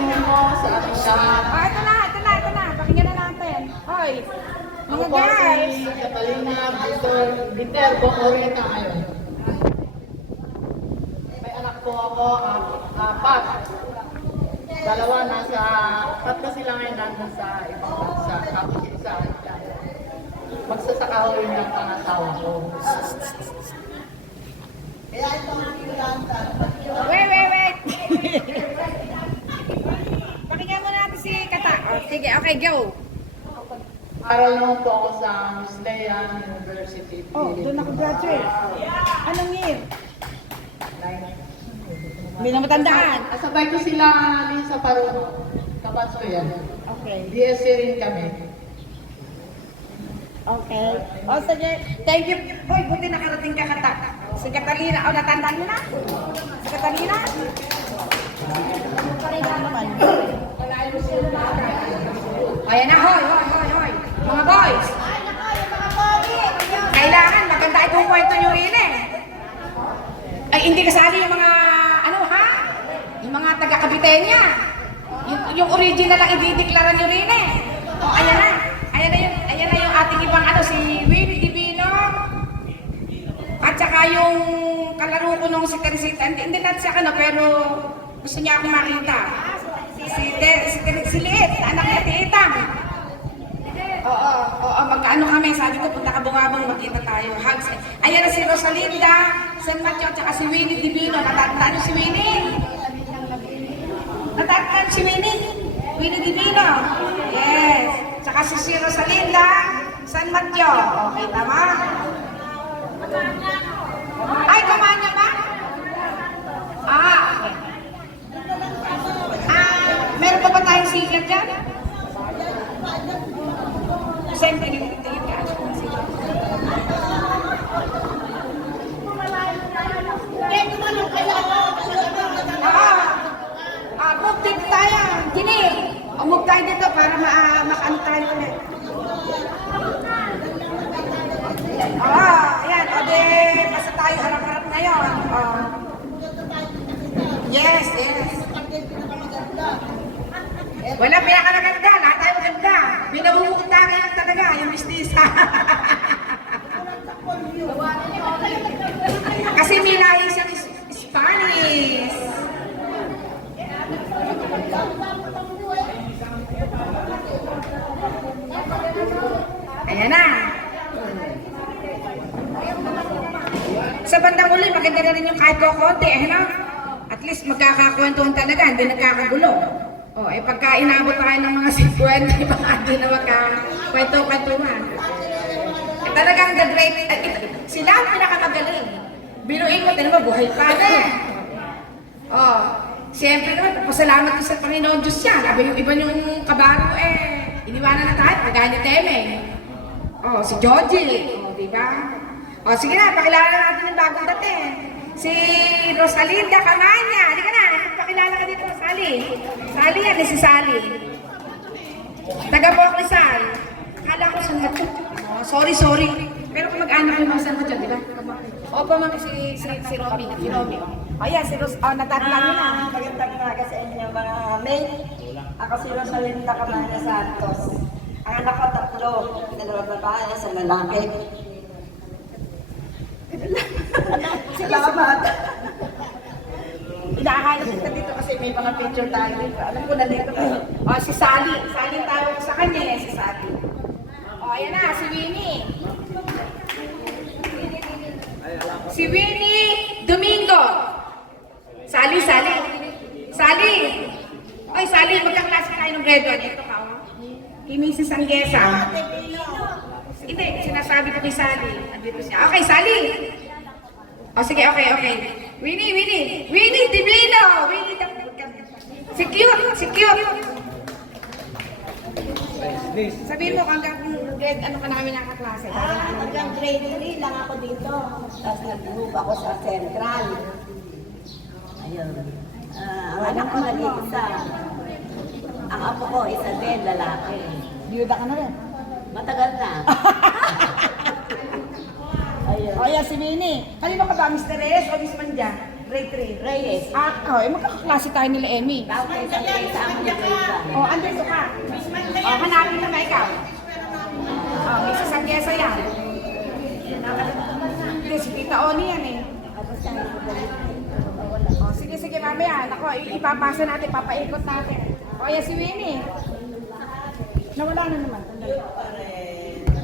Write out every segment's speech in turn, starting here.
mo sa ating lahat. Ito na. Pakinggan na natin. Hoy, mga Ako po guys. si Catalina Viterbo Oreta ngayon. May anak po ako, apat. Dalawa tatlo sila ngayon nandun sa ibang bansa. Tapos isa, magsasaka ho yun ng pangasawa ko. Wait. Pakinggan mo natin si Kata. Sige, okay, go. Aral naman po ako sa Wesleyan University. Doon ako graduate. Anong year? Hindi na matandaan. Kasabay ko sila Lisa Paruno. Kapats ko yan. Okay. DSC rin kami. Okay. Sige. Thank you. Hoy, buti nakarating ka, Kata. Si Catalina. Natandaan mo na? Si Catalina? Pareha naman. Ayan na, hoy. Mga boys. Kailangan maganda itong kwento nyo rin eh. Ay, hindi kasali yung mga, yung mga taga-Kabitenya. Yung original lang idideklara nyo rin eh. Ayan na yung ating ibang si Winnie Divino. At saka yung kalaro ko nung si Teresita. Hindi natin siya pero gusto niya akong makita. Si Liit, anak niya Titang. Oo, magkaano kami. Sabi ko, punta ka bungabang, magkita tayo. Hugs. Ayan na si Rosalinda, San Mateo, at saka si Winnie Divino. Natatandaan niyo si Winnie? Natatandaan si Winnie? Winnie Divino. Yes. Tsaka si Rosalinda, San Mateo. Okay, tama? Ay, kumanya ba? Okay. Meron pa ba tayong secret dyan? Siyempre, tingin ka. Move dito tayo. Gini, move tayo dito para makaano tayo ulit. Ayan. Basta tayo harap-harap na yun. Yes. Wala, pinakamaganda. Lahat tayo maganda. Binabumunta kayo talaga, yung mistisa. Kasi may lahi siyang Spanish. Ayan na. Sa bandang uli, maganda na rin yung kahit ko konti. At least magkakakwentuhan talaga, hindi nagkakagulo. Pagka inabot tayo ng mga 50, baka hindi na magkakwento-kwentuhan. Talagang the great, sila ang pinakamagaling. Biruin mo, tinan mo, buhay pa na. Siyempre naman, pasalamat ko sa Panginoon Diyos yan. Yung iba yung kabaro iniwanan na tayo, kagaya ni Teme. Si Joji, diba? Sige na, pakilala natin yung bagong dating. Si Rosalinda Camanya. Halika na, pakilala ka dito, Sally. Sally yan, si Sally. Taga-Boc Rizal. Kala ko San Mateo. Sorry. Pero kung mag-anak yung mga San Mateo, di ba? Opo, mami, si Romy. Ayan, si Ros, natatandaan mo na. Magandang umaga sa inyo mga mate. Ako si Rosalinda Camanya Santos. Ang anak ko 3, 2 babae, 1 lalaki. Salamat. Inaakala kita dito kasi may mga picture tayo dito. Alam ko na dito. Si Sally. Sally tayo sa kanya si Sally. Ayan na, si Winnie. Si Winnie Domingo. Sally. Ay, Sally, magkaklase tayo ng grade 1. Ito ka, Kay Mrs. Angesa. Hindi, sinasabi ko kay Sally. Andito siya. Okay, Sally. Sige, okay. Winnie Divino. Si cute. Sabihin mo hanggang grade, ka na kami nakaklase? Hanggang grade 3 lang ako dito. Tapos nag-move ako sa Central. Ayun. Ang anak ko nag-iisa. Ang apo ko, isa din, lalaki. Biyuda ka na rin. Matagal na. Ayun. Ayan si Winnie. Kanino ka ba? Mr. Reyes o Miss Manja? Grade 3. Reyes. Magkakaklase tayo nila, Emmy. Tawag kayo sa grade sa akin grade 1. Oh, andito ka. Oh, hanapin na ba ikaw? Oh, may sasagyesa yan. Hindi, si Tita Oni yan eh. Tapos siya nagagalit. Oh, sige, sige, mamaya. Nako, ipapasa natin, papaikot natin. O, yan si Winnie. Nawala na naman.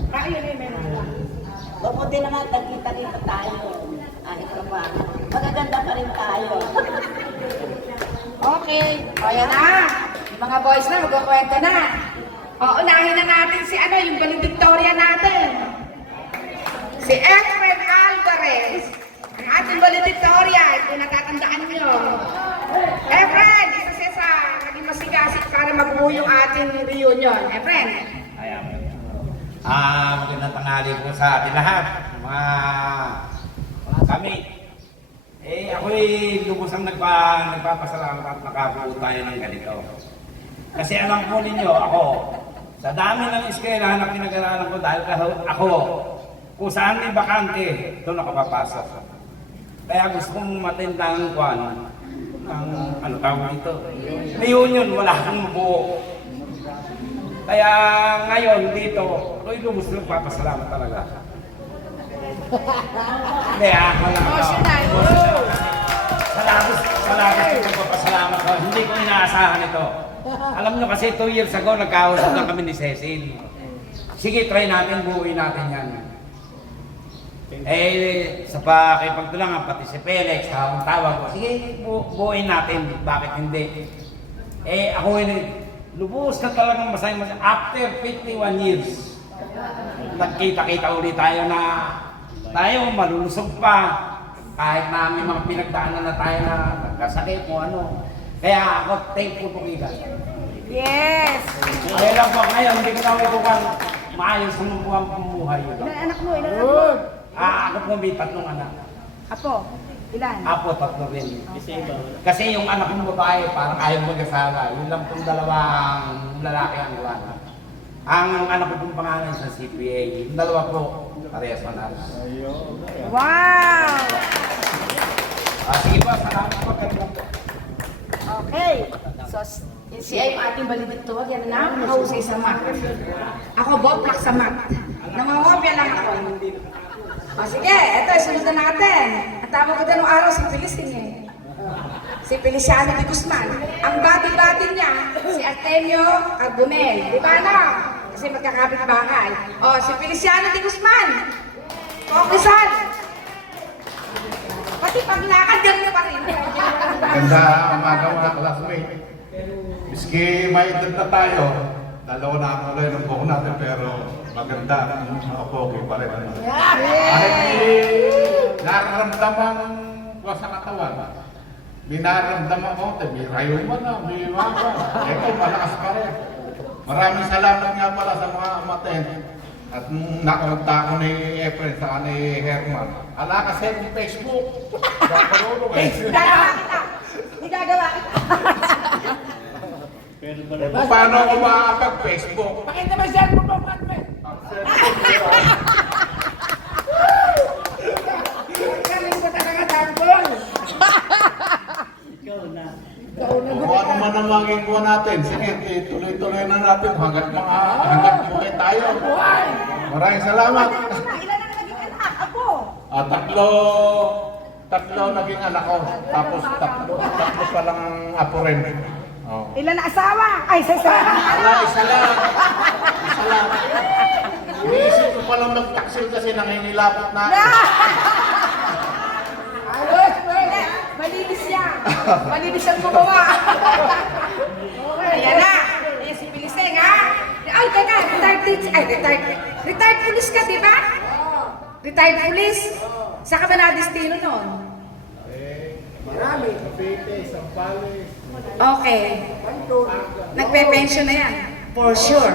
Ayun, meron na. Mabuti naman, nagkita-kita tayo. Ito pa. Magaganda pa rin tayo. Okay. O, yan na. Yung mga boys na, magkakwento na. O, unahin na natin si yung valedictorian natin. Si Efren Alvarez. Ang ating valedictorian, kung natatandaan nyo. Efren, isa siya sa naging masigasig para mabuo yung ating reunion. Efren. Ayan. Magandang tanghali po sa atin lahat. Mga kami. Ako'y lubusang nagpapasalamat at nakabuo tayo ng ganito. Kasi alam po ninyo, ako, sa dami ng eskwela na pinag-aralan ko dahil ako, kung saan may bakante, doon ako papasok. Kaya gusto kong matindang kwan, ng tawag dito. Reunion, wala kang buo. Kaya ngayon dito, ako'y lubos lang papasalamat talaga. Hindi Emotional. Salamat ko papasalamat ko. Hindi ko inaasahan ito. Alam nyo kasi 2 years ago, nagkausap na kami ni Cecil. Sige, try natin, buuin natin yan. Sa pakipagtulangan, pati si Felix, ang tawag ko, sige, buuin natin. Bakit hindi? Ako lubos ka talagang masaya. After 51 years, nagkita-kita ulit tayo na tayo malulusog pa. Kahit na may mga pinagdaanan na tayo na nagkasakit o ano. Kaya ako thankful po kita. Yes! Kaya lang po ngayon, hindi ko na ikukan maayos ng buwang pumuhay. Ilan anak mo? Ilan anak mo? Ako po may 3 anak. Apo? Ilan? Apo, 3 rin. Kasi yung anak ng babae, parang ayaw mag-asala. Yun lang pong 2 lalaki ang iwan. Ang anak ko pong pangalan sa CPA, yung 2 po, parehas manalas. Wow! Sige po, salamat po. Okay. So, siya yung ating valedictorian na nakahusay sa math. Ako, botlak sa math. Nangongopya lang ako. O sige, ito, sunod na natin. Ang tawag ko ng araw si Felicin eh. Si Feliciano de Guzman. Ang bati-bati niya, si Artemio Carbonel. Di ba na? Kasi magkakapit bahay. O, si Feliciano de Guzman. Kokisan. Pati paglakad din niyo pa rin. Maganda umaga mga classmate. Miski may edad na tayo, dalawa na ang kulay ng buhok natin pero maganda ang okay pa rin. Kahit nararamdaman ko sa katawan, may nararamdaman ko, may rayuman na, may mga ito, malakas pa rin. Maraming salamat nga pala sa mga amaten. At nung nakunta ako ni Efren sa ni Herman, ala kasi yung Facebook. Nakarulong eh. Gagawa kita. Gagawa kita. Paano ako makakapag-Facebook? Pakita mo siya mo pa man. Galing ko talaga tarbol. Kung ano man ang maging kuha natin, sige, tuloy-tuloy na natin hanggat buhay tayo. Maraming salamat. Ilan ang naging anak? Ako. Tatlo naging anak ko, tapos tatlo pa lang ang apo rin. Oh. Ilan na asawa? Ay, sa asawa. Isa lang. Iniisip ko palang mag-taksil kasi nangingilapot na. Malinis siya. Malinis siyang gumawa. Ayan na. Eh, si Piliseng, ha? Ay, teka, retired police ka, di ba? Retired police? Saan ka ba na-destino nun? Marami. Cavite, Sambales. Okay. Nagpe-pension na yan. For sure.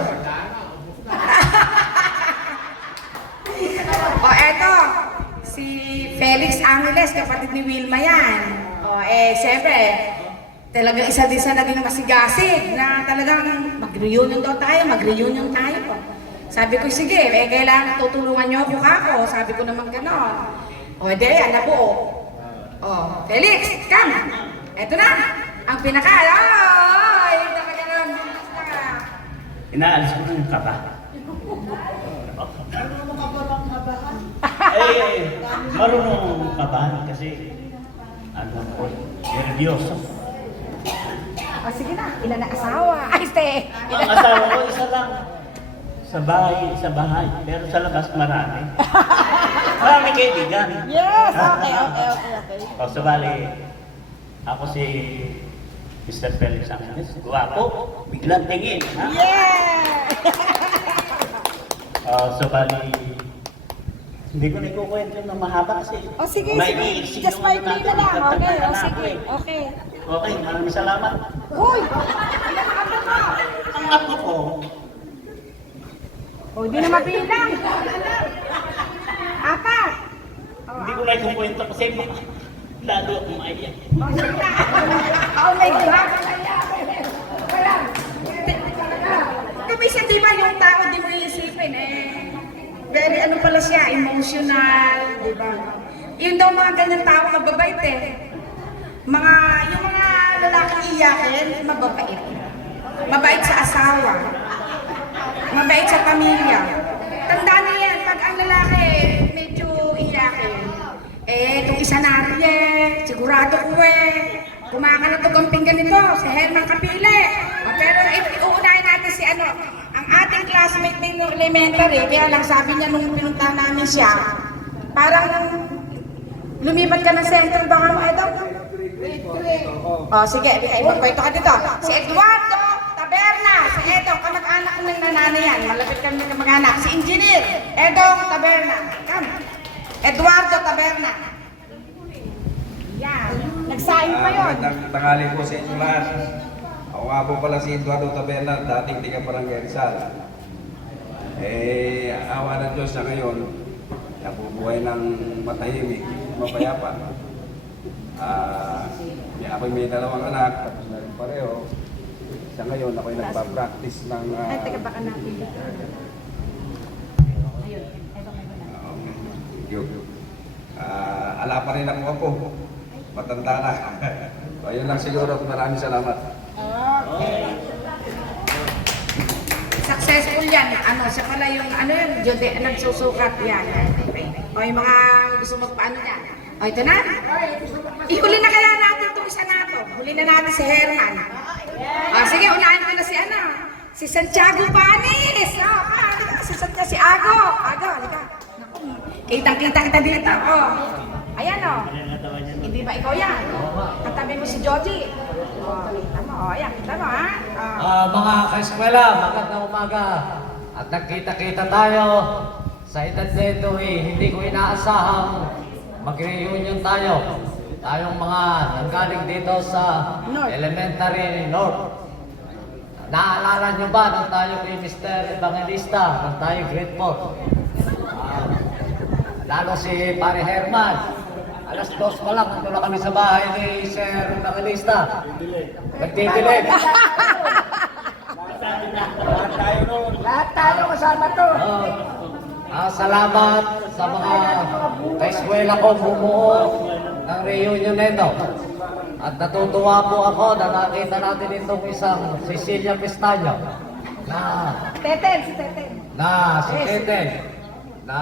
O, eto. Si Felix Angeles, kapatid ni Wilma yan. O, siyempre, talagang isa din sa naging masigasig na talagang mag-reunion daw tayo, mag-reunion tayo. Sabi ko, sige, kailangan tutulungan niyo ako kako. Sabi ko naman gano'n. O, di, nabuo. O, Oh, Felix, come! Eto na! Ang pinaka... Ay! Talaga nun! Inaalis ko na yung kaba. Eh, marunong kabahan kasi ano ko, nervyoso. Oh, sige na. Ilan na asawa? Ay, ste! Ang asawa ko isa lang. Sa bahay. Pero sa labas marami. Marami kaibigan. Yes! Okay. O, so bali, ako si Mr. Felix Angeles. Guwapo, biglang tingin. Ha? Yeah! So bali, hindi ko na ikukwento ng mahaba kasi. O sige, may sige. iisip Just yung 5 ano natin, na lang. Okay, tatanda o na sige. ako eh. Okay. Okay, maraming salamat. Hoy! Ilan na apo mo? Ang apo ko, Oh, di na mabilang. Apat. hindi ko na ikukwento kasi baka lalo akong maiyak. Oh, sige na. Oh my God! Kaya, kumisa di ba yung tao di mo iisipin very ano pala siya, emotional, di ba? Yun daw mga ganyan tao mababait yung mga lalaking iyakin, mababait. Mabait sa asawa. Mabait sa pamilya. Tandaan niyo yan, pag ang lalaki medyo iyakin, itong isa natin sigurado ko kumakanatog ang pinggan nito, si Herman Kapile. Pero uunahin natin si ang ating classmate din ng elementary, kaya lang sabi niya nung pinunta namin siya, parang lumipat ka ng sentro, baka mo, Edo? Oh, sige, magkwento ka dito. Si Eduardo Taberna, si Edo, kamag-anak ng nanay yan, malapit kami ng kamag-anak. Si Engineer Edo Taberna, come. Eduardo Taberna. Yan, nagsaing pa yun. Tanghali po sa inyo lahat. Ako nga po pala si Eduardo Taberna, dating tiga Barangay Rizal. Awa ng Diyos na ngayon, nabubuhay ng matahimik, mapayapa. Ako'y may dalawang anak, tapos na rin pareho. Sa ngayon, ako'y nagpa-practice ng... Ay, taga baka natin. Ala pa rin ako. Matanda na. So, ayun lang siguro. Maraming salamat. Okay. Successful yan. Siya pala yung, nagsusukat yan. Okay. O yung mga gusto magpaano yan. O ito na. Ihuli na kaya natin itong isa na ito. Huli na natin si Herman. Sige, unahin ko na si Santiago Panis. Si Ago. Halika. Kitang-kita kita dito. Ayan Hindi ba ikaw yan? Katabi mo si Joji. Kita mo. Ayan, kita mo ha. Mga kaeskwela, magandang umaga. At nagkita-kita tayo sa edad na ito hindi ko inaasahang mag-reunion tayo. Tayong mga nanggaling dito sa Elementary North. Naalala nyo ba nung tayo kay Mr. Evangelista, nung tayo grade 4? Lalo si Pare Herman. Alas 2 pa lang, nandun na kami sa bahay ni Sir Evangelista. Nagtidilig. Lahat tayo kasama to. Salamat sa mga kaeskwela ko bumuo ng reunion nito. At natutuwa po ako na nakita natin itong isang Cecilia Pestaño Si Teten. si Teten na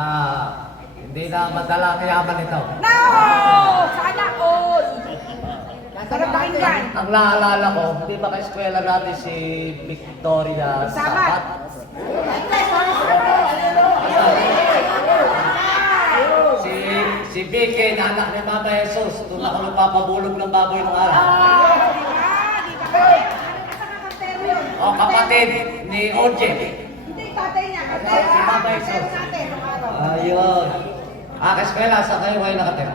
hindi na madalang yaman ito. No! Sana all! Sarap pakinggan. Ang naalala ko, hindi ba kaeskwela natin si Victoria Sabat? Si Vicky na anak ni Mama Jesus, doon ako nagpapabulog ng baboy ng araw. O kapatid ni OJ. Hindi, tatay niya. Si Mama Jesus. Ayun. Kaeskwela, sa kayo kayo nakatira?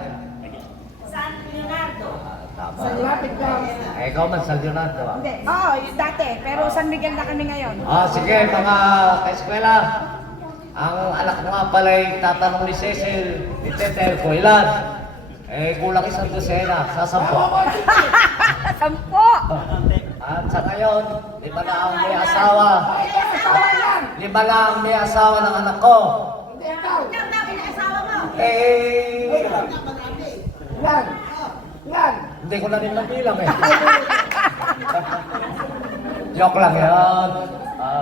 San Leonardo. Tama. Lapit ka. Ikaw man, San Leonardo. Hindi. Yung dati. Pero San Miguel na kami ngayon. Sige, mga kaeskwela. Ang anak ko nga pala ay tatanong ni Cecil, ni Tetel, kung ilan? Kulang isang dosena, sa 10. 10. At sa ngayon, 5 na ang may asawa. 5 na ang may asawa ng anak ko. Ikaw, dami na asawa mo. Yan. Yan. Hindi ko na rin nabilang eh. Joke lang yan.